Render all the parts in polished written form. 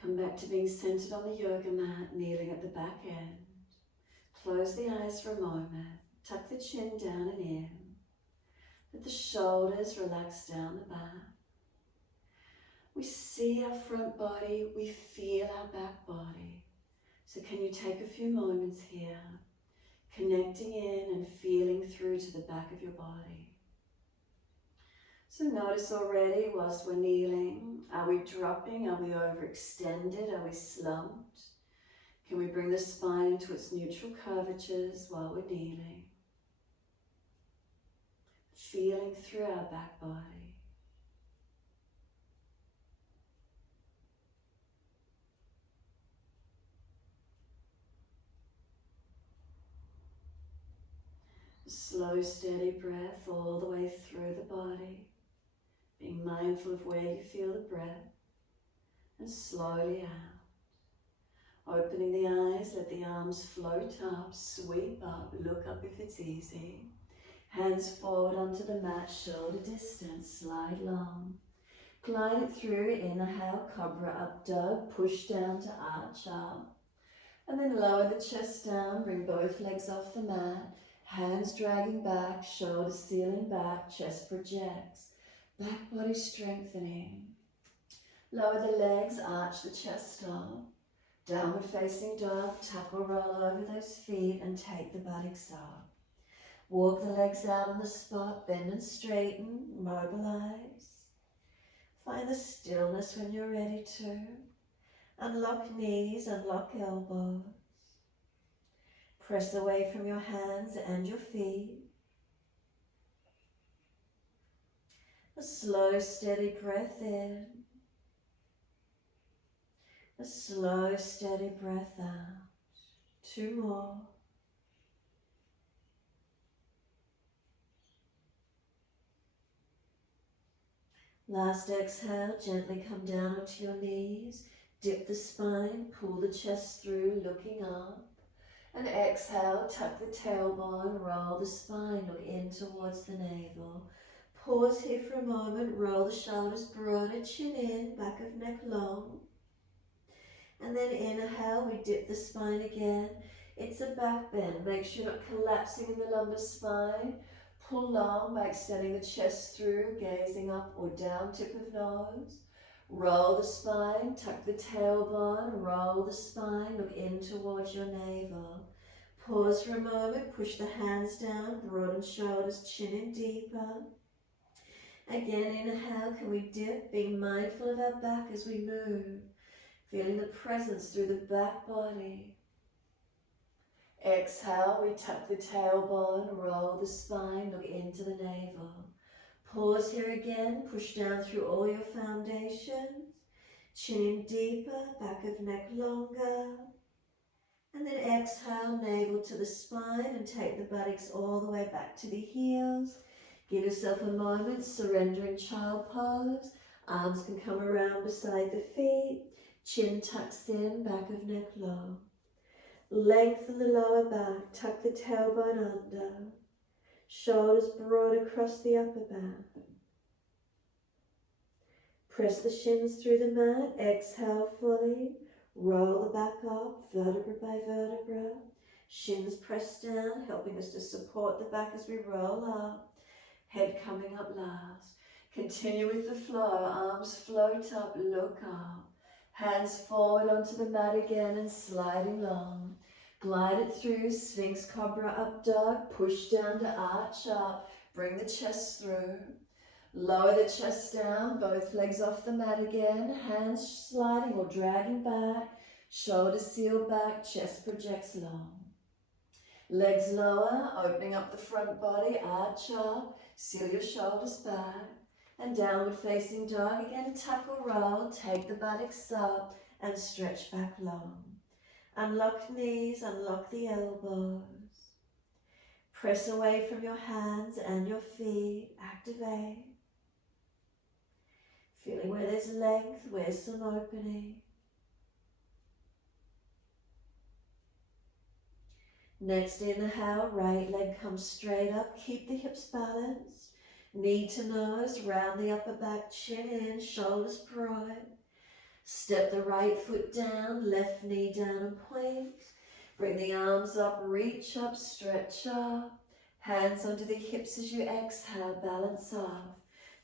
Come back to being centered on the yoga mat, kneeling at the back end. Close the eyes for a moment. Tuck the chin down and in. Let the shoulders relax down the back. We see our front body, we feel our back body. So can you take a few moments here, connecting in and feeling through to the back of your body. So notice already whilst we're kneeling, are we dropping, are we overextended, are we slumped? Can we bring the spine into its neutral curvatures while we're kneeling? Feeling through our back body. Slow, steady breath all the way through the body, being mindful of where you feel the breath, and slowly out. Opening the eyes, let the arms float up, sweep up, look up if it's easy. Hands forward onto the mat, shoulder distance, slide long. Glide it through, inhale, cobra up dog, push down to arch up. And then lower the chest down, bring both legs off the mat. Hands dragging back, shoulders sealing back, chest projects. Back body strengthening. Lower the legs, arch the chest up. Downward facing dog, tuck or roll over those feet and take the buttocks up. Walk the legs out on the spot, bend and straighten, mobilize. Find the stillness when you're ready to. Unlock knees, unlock elbows. Press away from your hands and your feet. A slow, steady breath in. A slow, steady breath out. 2 more. Last exhale, gently come down onto your knees. Dip the spine, pull the chest through, looking up. And exhale, tuck the tailbone, roll the spine, look in towards the navel. Pause here for a moment, roll the shoulders broader, chin in, back of neck long. And then inhale, we dip the spine again. It's a back bend. Make sure you're not collapsing in the lumbar spine. Pull long by extending the chest through, gazing up or down, tip of nose. Roll the spine, tuck the tailbone, roll the spine, look in towards your navel. Pause for a moment, push the hands down, broaden shoulders, chin in deeper. Again, inhale, can we dip, being mindful of our back as we move. Feeling the presence through the back body. Exhale, we tuck the tailbone, roll the spine, look into the navel. Pause here again, push down through all your foundations. Chin in deeper, back of neck longer. And then exhale, navel to the spine and take the buttocks all the way back to the heels. Give yourself a moment, surrendering child pose. Arms can come around beside the feet. Chin tucks in, back of neck low. Lengthen the lower back, tuck the tailbone under. Shoulders broad across the upper back. Press the shins through the mat, exhale fully. Roll the back up, vertebra by vertebra. Shins pressed down, helping us to support the back as we roll up. Head coming up last. Continue with the flow, arms float up, look up. Hands forward onto the mat again and sliding long. Glide it through, Sphinx Cobra up dog, push down to arch up, bring the chest through. Lower the chest down, both legs off the mat again, hands sliding or dragging back, shoulders seal back, chest projects long. Legs lower, opening up the front body, arch up, seal your shoulders back. And downward facing dog again, tuck or roll, take the buttocks up and stretch back long. Unlock knees, unlock the elbows. Press away from your hands and your feet, activate. Feeling where there's length, where's some opening. Next inhale, right leg comes straight up, keep the hips balanced. Knee to nose, round the upper back, chin in, shoulders broad. Step the right foot down, left knee down and point. Bring the arms up, reach up, stretch up. Hands onto the hips as you exhale, balance off.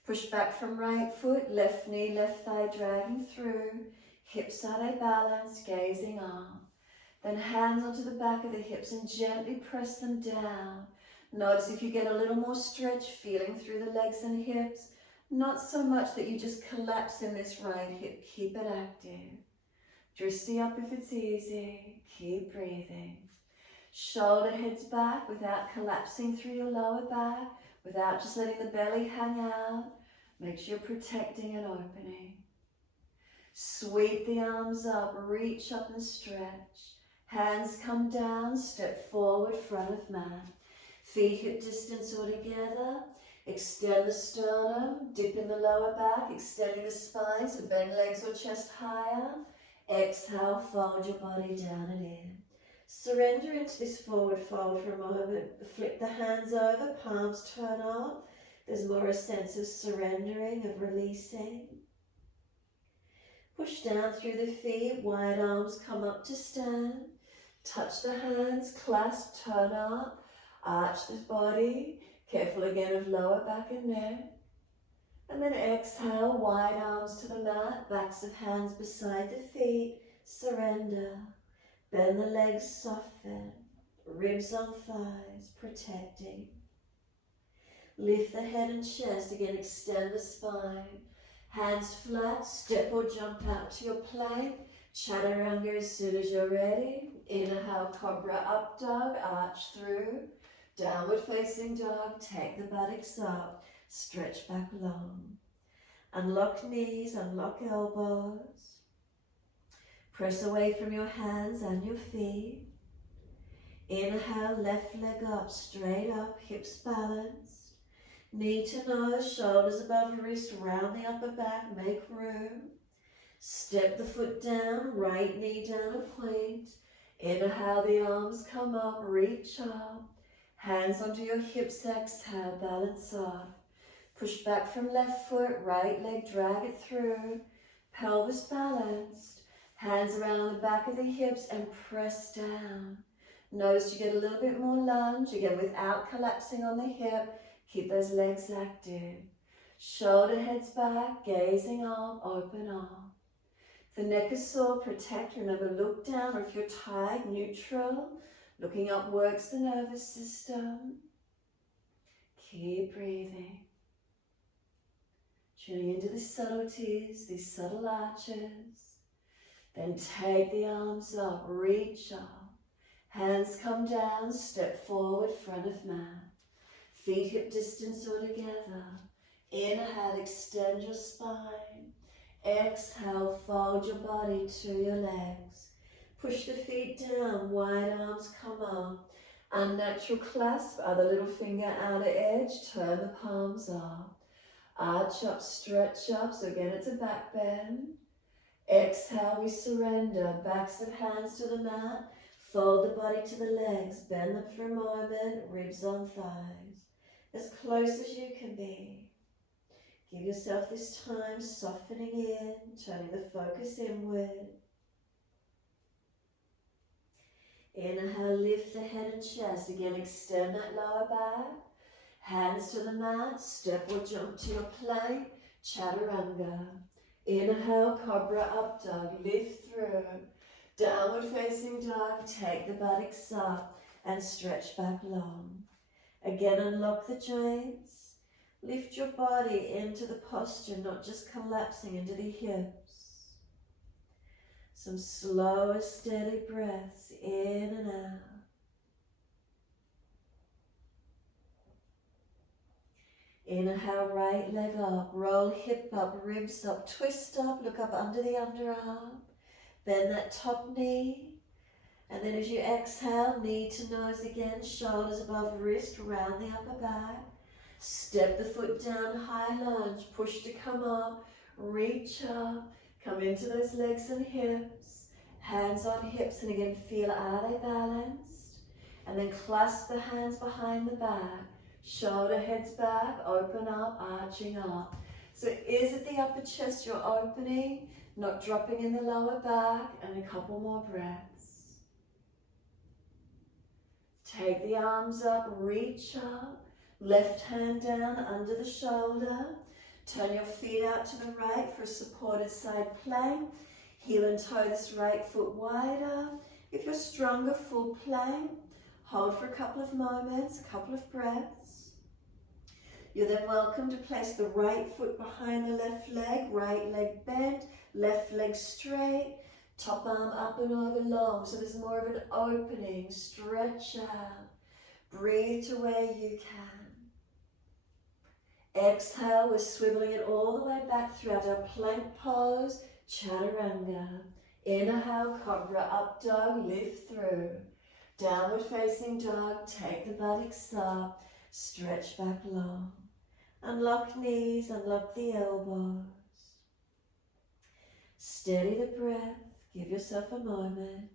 Push back from right foot, left knee, left thigh dragging through. Hips at a balance, gazing up. Then hands onto the back of the hips and gently press them down. Notice if you get a little more stretch, feeling through the legs and hips. Not so much that you just collapse in this right hip. Keep it active. Dristy up if it's easy. Keep breathing. Shoulder heads back without collapsing through your lower back, without just letting the belly hang out. Make sure you're protecting and opening. Sweep the arms up, reach up and stretch. Hands come down, step forward, front of mat. Feet hip distance all together. Extend the sternum, dip in the lower back, extending the spine, so bend legs or chest higher. Exhale, fold your body down and in. Surrender into this forward fold for a moment. Flip the hands over, palms turn up. There's more a sense of surrendering, of releasing. Push down through the feet, wide arms come up to stand. Touch the hands, clasp, turn up, arch the body. Careful again of lower back and neck. And then exhale, wide arms to the mat, backs of hands beside the feet. Surrender. Bend the legs, soften. Ribs on thighs, protecting. Lift the head and chest, again extend the spine. Hands flat, step or jump out to your plank. Chaturanga as soon as you're ready. Inhale, cobra up dog, arch through. Downward facing dog, take the buttocks up, stretch back long. Unlock knees, unlock elbows. Press away from your hands and your feet. Inhale, left leg up, straight up, hips balanced. Knee to nose, shoulders above wrist, round the upper back, make room. Step the foot down, right knee down and point. Inhale, the arms come up, reach up. Hands onto your hips, exhale, balance off. Push back from left foot, right leg, drag it through. Pelvis balanced. Hands around the back of the hips and press down. Notice you get a little bit more lunge, again without collapsing on the hip. Keep those legs active. Shoulder heads back, gazing up, open up. If the neck is sore, protect. Remember, look down, or if you're tired, neutral. Looking up works the nervous system. Keep breathing. Tuning into the subtleties, these subtle arches. Then take the arms up, reach up. Hands come down, step forward, front of mat. Feet hip distance all together. Inhale, extend your spine. Exhale, fold your body to your legs. Push the feet down, wide arms come up. Unnatural clasp, other little finger outer edge, turn the palms up. Arch up, stretch up, so again it's a back bend. Exhale, we surrender, backs of hands to the mat. Fold the body to the legs, bend them for a moment, ribs on thighs. As close as you can be. Give yourself this time, softening in, turning the focus inward. Inhale, lift the head and chest. Again, extend that lower back. Hands to the mat, step or jump to your plank, chaturanga. Inhale, cobra up dog, lift through. Downward facing dog, take the buttocks up and stretch back long. Again, unlock the joints. Lift your body into the posture, not just collapsing into the hips. Some slow, steady breaths in and out. Inhale, right leg up, roll hip up, ribs up, twist up, look up under the underarm. Bend that top knee. And then as you exhale, knee to nose again, shoulders above wrist, round the upper back. Step the foot down, high lunge, push to come up, reach up, come into those legs and hips. Hands on hips, and again feel, are they balanced? And then clasp the hands behind the back. Shoulder heads back, open up, arching up. So is it the upper chest you're opening? not dropping in the lower back, and a couple more breaths. Take the arms up, reach up, left hand down under the shoulder. Turn your feet out to the right for a supported side plank. Heel and toe this right foot wider. If you're stronger, full plank. Hold for a couple of moments, a couple of breaths. You're then welcome to place the right foot behind the left leg, right leg bent, left leg straight, top arm up and over long, so there's more of an opening, stretch out. Breathe to where you can. Exhale, we're swiveling it all the way back throughout our plank pose, chaturanga. Inhale, cobra, up dog, lift through. Downward facing dog, take the buttocks up, stretch back long. Unlock knees, unlock the elbows. Steady the breath, give yourself a moment.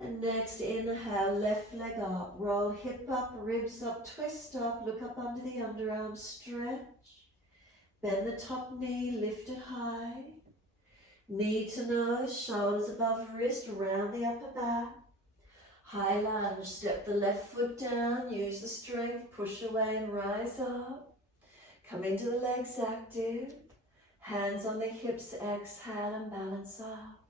And next, inhale, left leg up, roll hip up, ribs up, twist up, look up under the underarm, stretch. Bend the top knee, lift it high. Knee to nose, shoulders above wrist, round the upper back. High lunge, step the left foot down, use the strength, push away and rise up. Come into the legs active. Hands on the hips, exhale and balance up.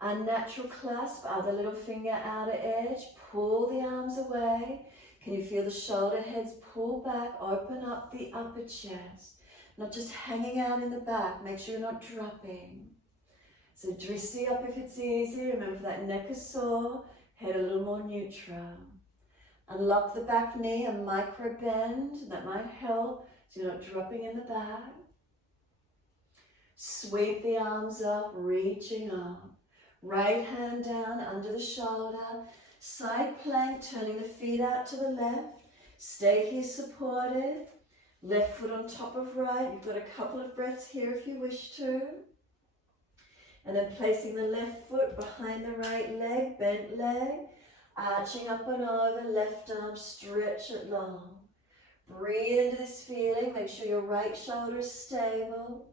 Unnatural clasp, other little finger outer edge, pull the arms away. Can you feel the shoulder heads pull back, open up the upper chest. Not just hanging out in the back, make sure you're not dropping. So drishti up if it's easy, remember that neck is sore, head a little more neutral. Unlock the back knee, a micro bend, that might help so you're not dropping in the back. Sweep the arms up, reaching up. Right hand down under the shoulder, side plank, turning the feet out to the left. Stay here supported. Left foot on top of right. You've got a couple of breaths here if you wish to. And then placing the left foot behind the right leg, bent leg, arching up and over, left arm, stretch it long. Breathe into this feeling, make sure your right shoulder is stable.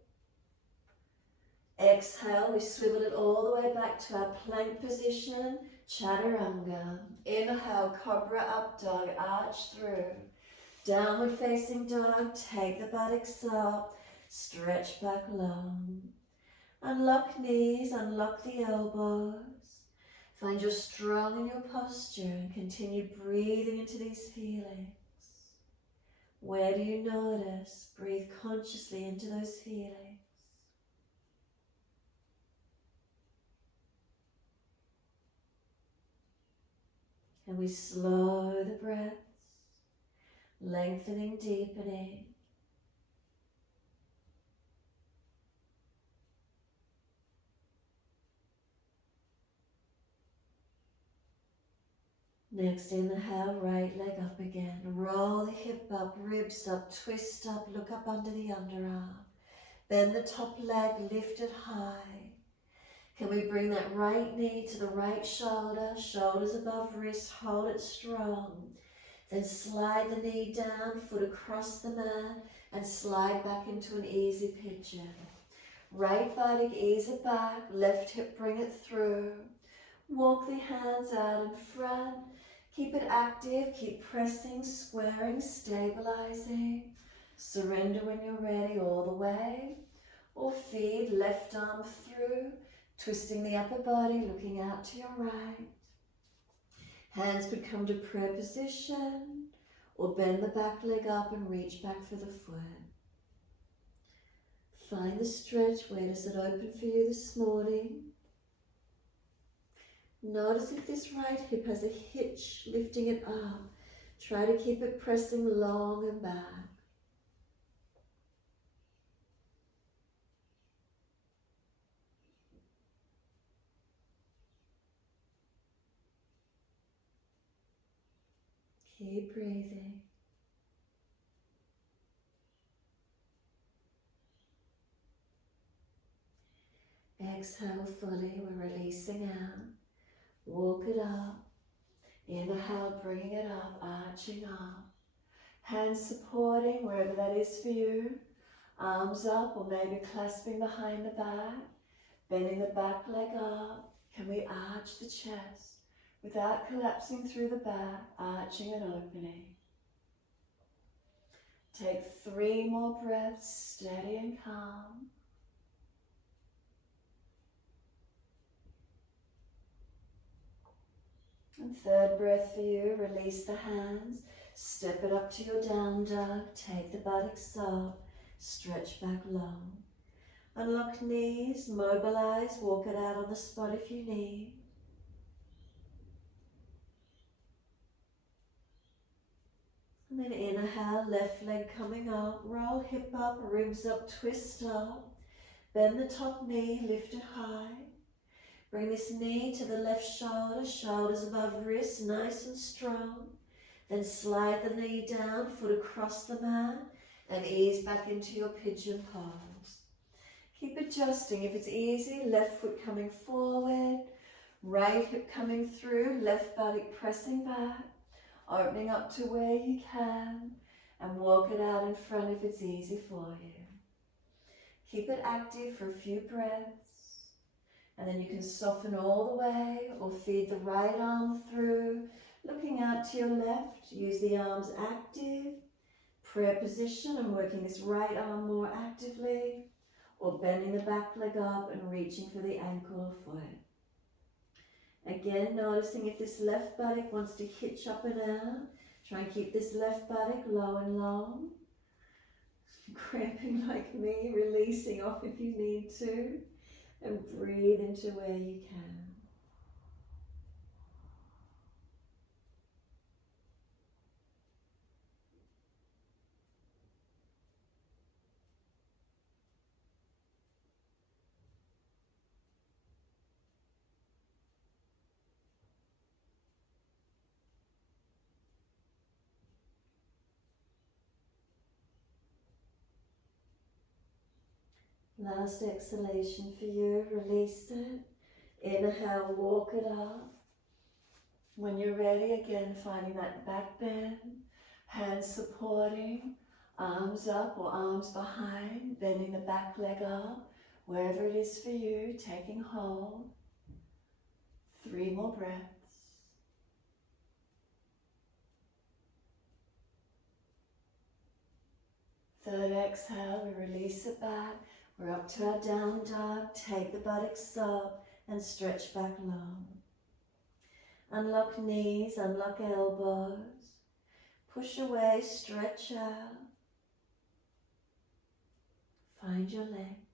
Exhale, we swivel it all the way back to our plank position, chaturanga. Inhale, cobra up dog, arch through. Downward facing dog, take the buttocks up, stretch back long. Unlock knees, unlock the elbows. Find you're strong in your posture and continue breathing into these feelings. Where do you notice? Breathe consciously into those feelings. And we slow the breaths, lengthening, deepening. Next, inhale, right leg up again. Roll the hip up, ribs up, twist up, look up under the underarm. Bend the top leg, lift it high. Can we bring that right knee to the right shoulder, shoulders above wrist, hold it strong. Then slide the knee down, foot across the mat, and slide back into an easy pigeon. Right buttock, ease it back, left hip, bring it through. Walk the hands out in front. Keep it active, keep pressing, squaring, stabilizing. Surrender when you're ready all the way. Or feed, left arm through. Twisting the upper body, looking out to your right. Hands could come to prayer position or bend the back leg up and reach back for the foot. Find the stretch. Where does it open for you this morning? Notice if this right hip has a hitch, lifting it up. Try to keep it pressing long and back. Keep breathing. Exhale fully, we're releasing out. Walk it up. Inhale, bringing it up, arching up. Hands supporting wherever that is for you. Arms up or maybe clasping behind the back, bending the back leg up. Can we arch the chest without collapsing through the back, arching and opening? Take 3 more breaths, steady and calm. And 3rd breath for you, release the hands, step it up to your down dog, take the buttocks up, stretch back long. Unlock knees, mobilize, walk it out on the spot if you need. And then inhale, left leg coming up, roll hip up, ribs up, twist up. Bend the top knee, lift it high. Bring this knee to the left shoulder, shoulders above wrist, nice and strong. Then slide the knee down, foot across the mat, and ease back into your pigeon pose. Keep adjusting. If it's easy, left foot coming forward, right hip coming through, left buttock pressing back, opening up to where you can, and walk it out in front if it's easy for you. Keep it active for a few breaths, and then you can soften all the way or feed the right arm through, looking out to your left. Use the arms active, prayer position and working this right arm more actively, or bending the back leg up and reaching for the ankle or foot. Again, noticing if this left buttock wants to hitch up and out. Try and keep this left buttock low and long. Cramping like me, releasing off if you need to. And breathe into where you can. Last exhalation for you, release it. Inhale, walk it up. When you're ready, again, finding that back bend, hands supporting, arms up or arms behind, bending the back leg up, wherever it is for you, taking hold. 3 more breaths. Third exhale, we release it back. We're up to our down dog. Take the buttocks up and stretch back long. Unlock knees, unlock elbows. Push away, stretch out. Find your length.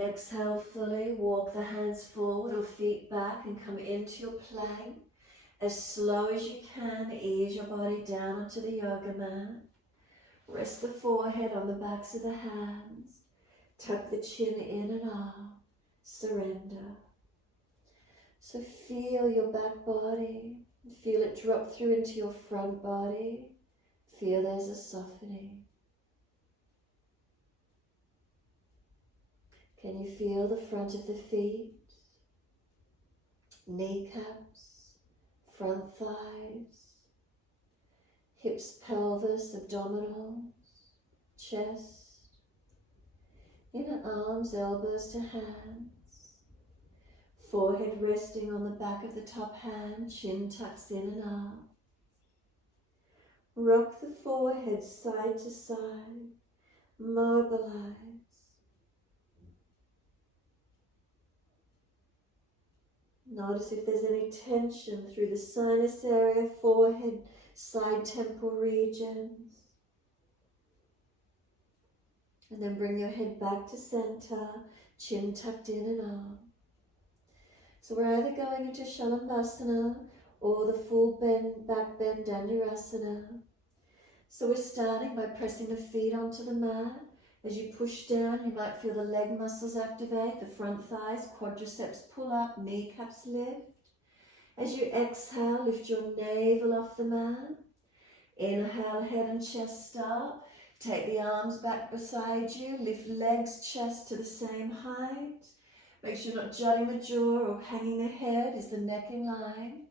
Exhale fully, walk the hands forward or feet back and come into your plank. As slow as you can, ease your body down onto the yoga mat. Rest the forehead on the backs of the hands. Tuck the chin in and up. Surrender. So feel your back body. Feel it drop through into your front body. Feel there's a softening. Can you feel the front of the feet? Kneecaps, front thighs, hips, pelvis, abdominals, chest, inner arms, elbows to hands, forehead resting on the back of the top hand, chin tucks in and up. Rock the forehead side to side, mobilize. Notice if there's any tension through the sinus area, forehead, side temple regions. And then bring your head back to center, chin tucked in and up. So we're either going into Shalabhasana or the full bend, back bend, Dhanurasana. So we're starting by pressing the feet onto the mat. As you push down, you might feel the leg muscles activate, the front thighs, quadriceps pull up, kneecaps lift. As you exhale, lift your navel off the mat. Inhale, head and chest up. Take the arms back beside you. Lift legs, chest to the same height. Make sure you're not jutting the jaw or hanging the head. Is the neck in line?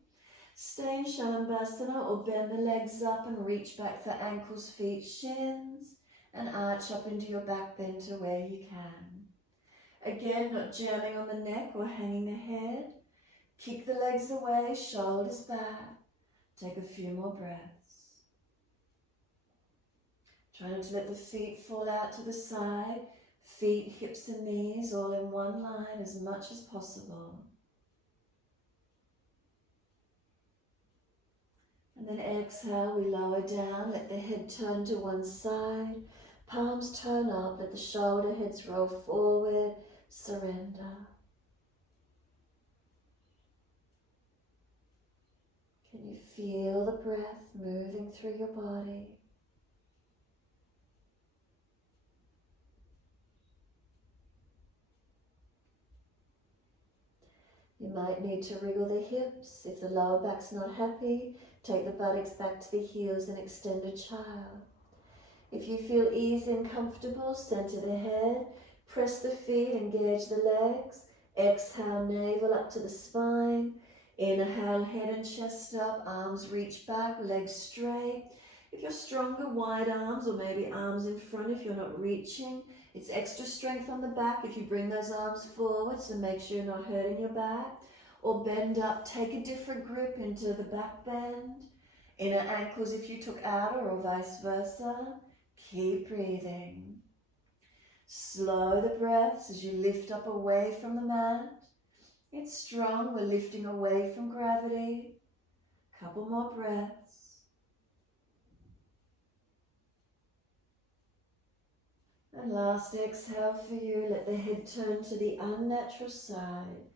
Stay in Shalabhasana or bend the legs up and reach back for ankles, feet, shins, and arch up into your back bend to where you can. Again, not jamming on the neck or hanging the head. Kick the legs away, shoulders back. Take a few more breaths. Try not to let the feet fall out to the side. Feet, hips and knees all in one line as much as possible. And then exhale, we lower down, let the head turn to one side. Palms turn up, let the shoulder heads roll forward. Surrender. Can you feel the breath moving through your body? You might need to wriggle the hips. If the lower back's not happy, take the buttocks back to the heels and extended child. If you feel easy and comfortable, center the head, press the feet, engage the legs. Exhale, navel up to the spine. Inhale, head and chest up, arms reach back, legs straight. If you're stronger, wide arms, or maybe arms in front if you're not reaching. It's extra strength on the back if you bring those arms forward, so make sure you're not hurting your back. Or bend up, take a different grip into the back bend. Inner ankles if you took outer or vice versa. Keep breathing. Slow the breaths as you lift up away from the mat. It's strong, we're lifting away from gravity. Couple more breaths. And last exhale for you, let the head turn to the unnatural side.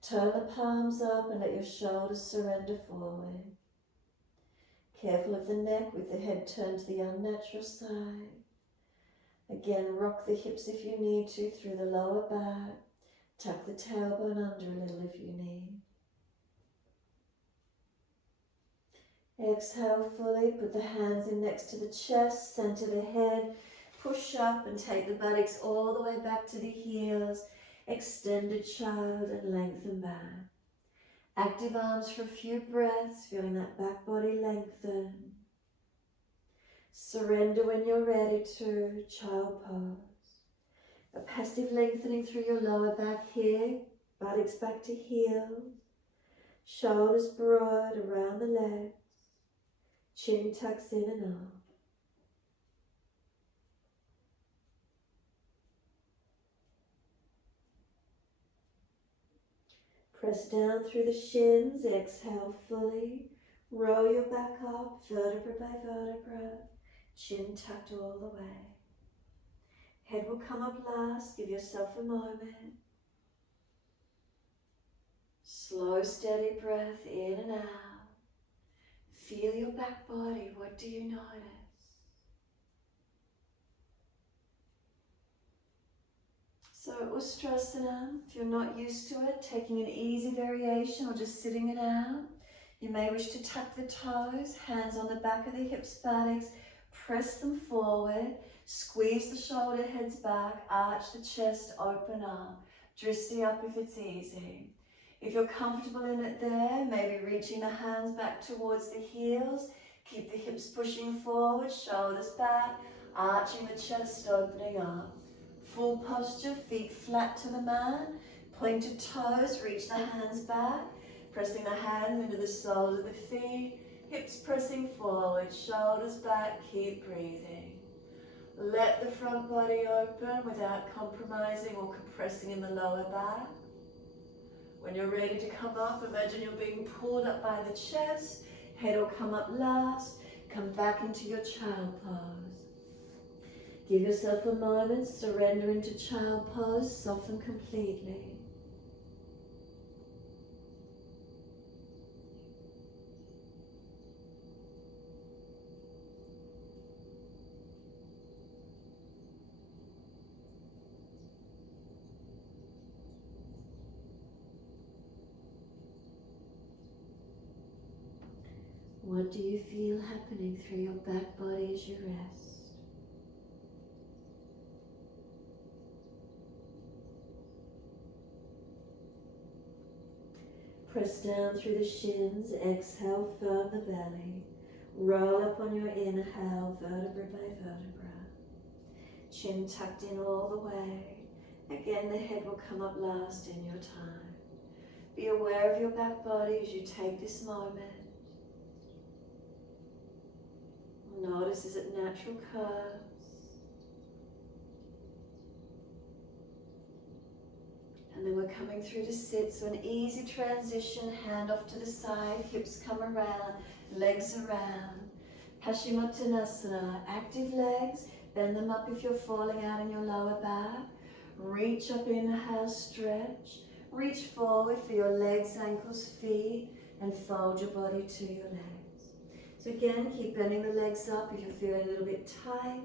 Turn the palms up and let your shoulders surrender forward. Careful of the neck with the head turned to the unnatural side. Again, rock the hips if you need to through the lower back. Tuck the tailbone under a little if you need. Exhale fully, put the hands in next to the chest, center the head. Push up and take the buttocks all the way back to the heels. Extended child and lengthen back. Active arms for a few breaths, feeling that back body lengthen. Surrender when you're ready to child pose. A passive lengthening through your lower back here, buttocks back to heels. Shoulders broad around the legs. Chin tucks in and up. Press down through the shins, exhale fully. Roll your back up, vertebra by vertebra. Chin tucked all the way. Head will come up last, give yourself a moment. Slow, steady breath in and out. Feel your back body, what do you notice? So Ustrasana, if you're not used to it, taking an easy variation or just sitting it out. You may wish to tuck the toes, hands on the back of the hips, buttocks, press them forward, squeeze the shoulder heads back, arch the chest, open up, drishti up if it's easy. If you're comfortable in it there, maybe reaching the hands back towards the heels, keep the hips pushing forward, shoulders back, arching the chest, opening up. Full posture, feet flat to the mat, pointed toes, reach the hands back, pressing the hands into the soles of the feet, hips pressing forward, shoulders back, keep breathing. Let the front body open without compromising or compressing in the lower back. When you're ready to come up, imagine you're being pulled up by the chest, head will come up last, come back into your child pose. Give yourself a moment, surrender into child pose, soften completely. What do you feel happening through your back body as you rest? Press down through the shins, exhale, firm the belly. Roll up on your inhale, vertebra by vertebra. Chin tucked in all the way. Again, the head will come up last in your time. Be aware of your back body as you take this moment. Notice as it natural curves. And then we're coming through to sit, so an easy transition, hand off to the side, hips come around, legs around. Paschimottanasana, active legs, bend them up if you're falling out in your lower back. Reach up, inhale, stretch. Reach forward for your legs, ankles, feet, and fold your body to your legs. So again, keep bending the legs up if you're feeling a little bit tight.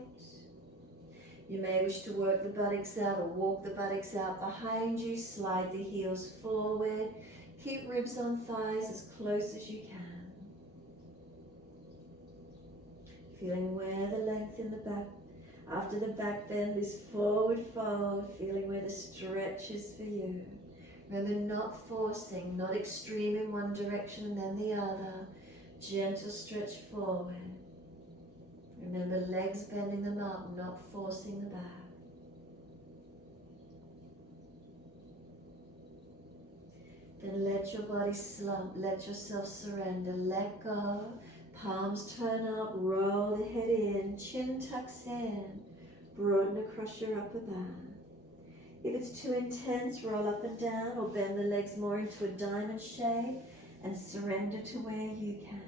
You may wish to work the buttocks out or walk the buttocks out behind you. Slide the heels forward. Keep ribs on thighs as close as you can. Feeling where the length in the back, after the back bend is forward fold. Feeling where the stretch is for you. Remember, not forcing, not extreme in one direction and then the other. Gentle stretch forward. Remember, legs bending them up, not forcing the back. Then let your body slump, let yourself surrender, let go. Palms turn up, roll the head in, chin tucks in, broaden across your upper back. If it's too intense, roll up and down or bend the legs more into a diamond shape and surrender to where you can.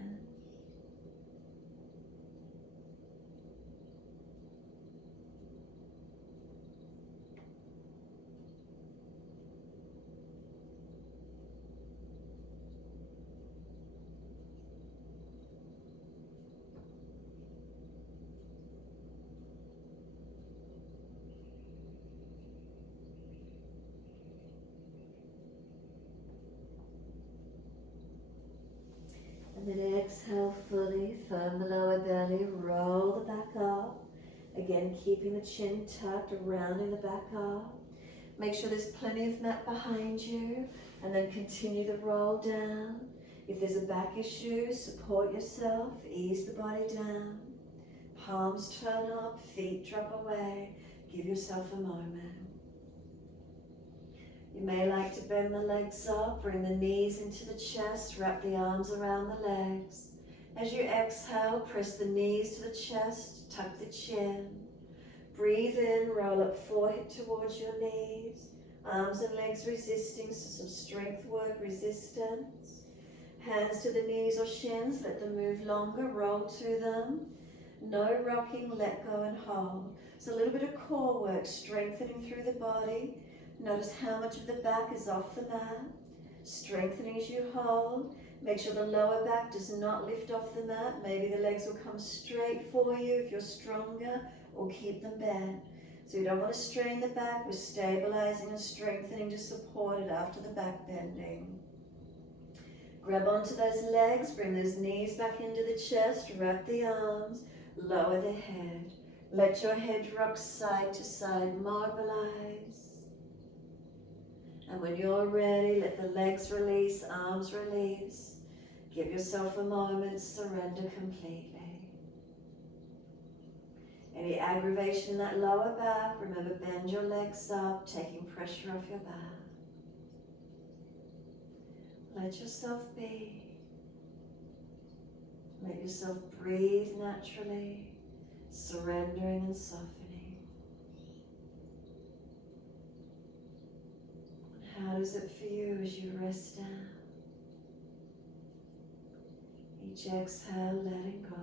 And then exhale fully, firm the lower belly, roll the back up. Again, keeping the chin tucked, rounding the back up. Make sure there's plenty of mat behind you, and then continue the roll down. If there's a back issue, support yourself, ease the body down. Palms turn up, feet drop away. Give yourself a moment. You may like to bend the legs up, bring the knees into the chest, wrap the arms around the legs. As you exhale, press the knees to the chest, tuck the chin. Breathe in, roll up forehead towards your knees. Arms and legs resisting, so some strength work, resistance. Hands to the knees or shins, let them move longer, roll to them. No rocking, let go and hold. So a little bit of core work, strengthening through the body. Notice how much of the back is off the mat. Strengthening as you hold. Make sure the lower back does not lift off the mat. Maybe the legs will come straight for you if you're stronger, or keep them bent. So you don't want to strain the back. We're stabilizing and strengthening to support it after the back bending. Grab onto those legs, bring those knees back into the chest, wrap the arms, lower the head. Let your head rock side to side, mobilize. And when you're ready, let the legs release, arms release. Give yourself a moment, surrender completely. Any aggravation in that lower back, remember, bend your legs up, taking pressure off your back. Let yourself be. Let yourself breathe naturally, surrendering and softening. How does it for you as you rest down? Each exhale, letting go.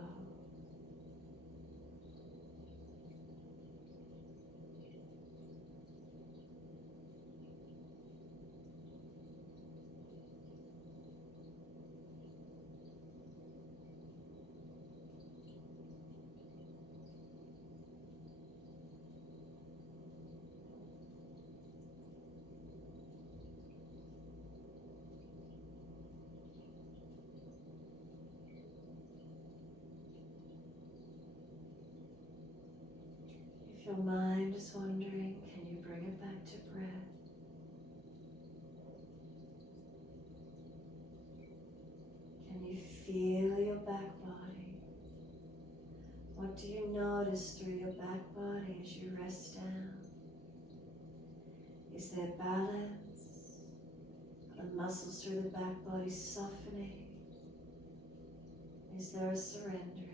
If your mind is wandering, can you bring it back to breath? feel your back body? What do you notice through your back body as you rest down? Is there balance? Are the muscles through the back body softening? Is there a surrendering?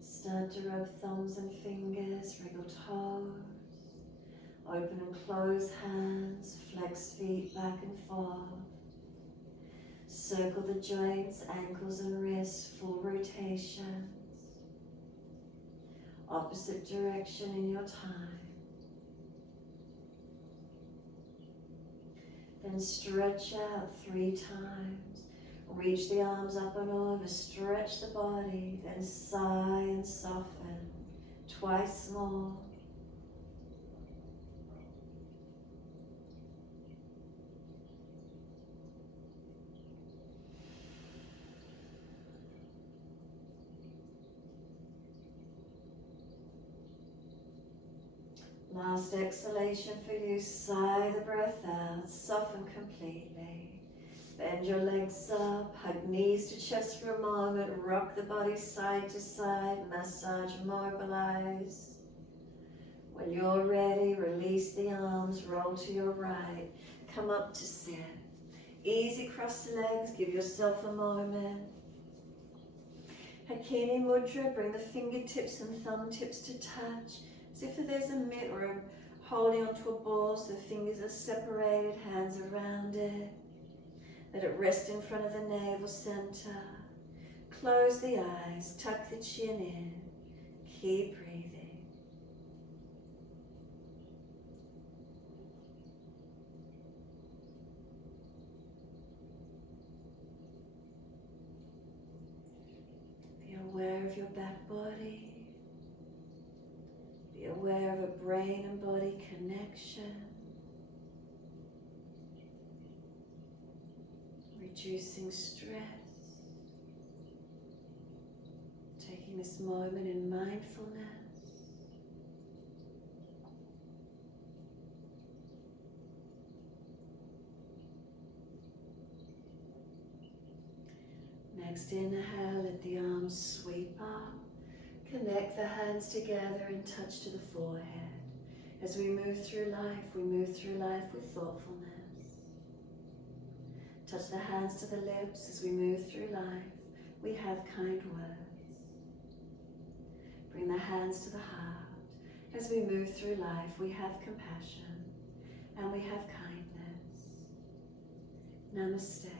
Start to rub thumbs and fingers, wriggle toes, open and close hands, flex feet back and forth. Circle the joints, ankles and wrists, full rotations. Opposite direction in your time. Then stretch out 3 times. Reach the arms up and over, stretch the body, then sigh and soften. Twice more. Last exhalation for you, sigh the breath out, soften completely. Bend your legs up, hug knees to chest for a moment, rock the body side to side, massage, mobilize. When you're ready, release the arms, roll to your right, come up to sit. Easy, cross the legs, give yourself a moment. Hakini Mudra, bring the fingertips and thumb tips to touch, as if there's a mitt or holding onto a ball so the fingers are separated, hands around it. Let it rest in front of the navel center. Close the eyes, tuck the chin in. Keep breathing. Be aware of your back body. Be aware of a brain and body connection. Reducing stress, taking this moment in mindfulness. Next inhale, let the arms sweep up, connect the hands together and touch to the forehead. As we move through life with thoughtfulness. Touch the hands to the lips as we move through life. We have kind words. Bring the hands to the heart. As we move through life, we have compassion and we have kindness. Namaste.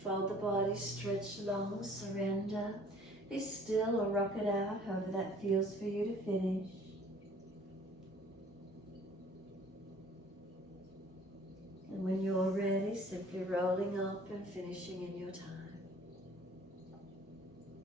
Fold the body, stretch long, surrender. Be still or rock it out, however that feels for you to finish. And when you're ready, simply rolling up and finishing in your time.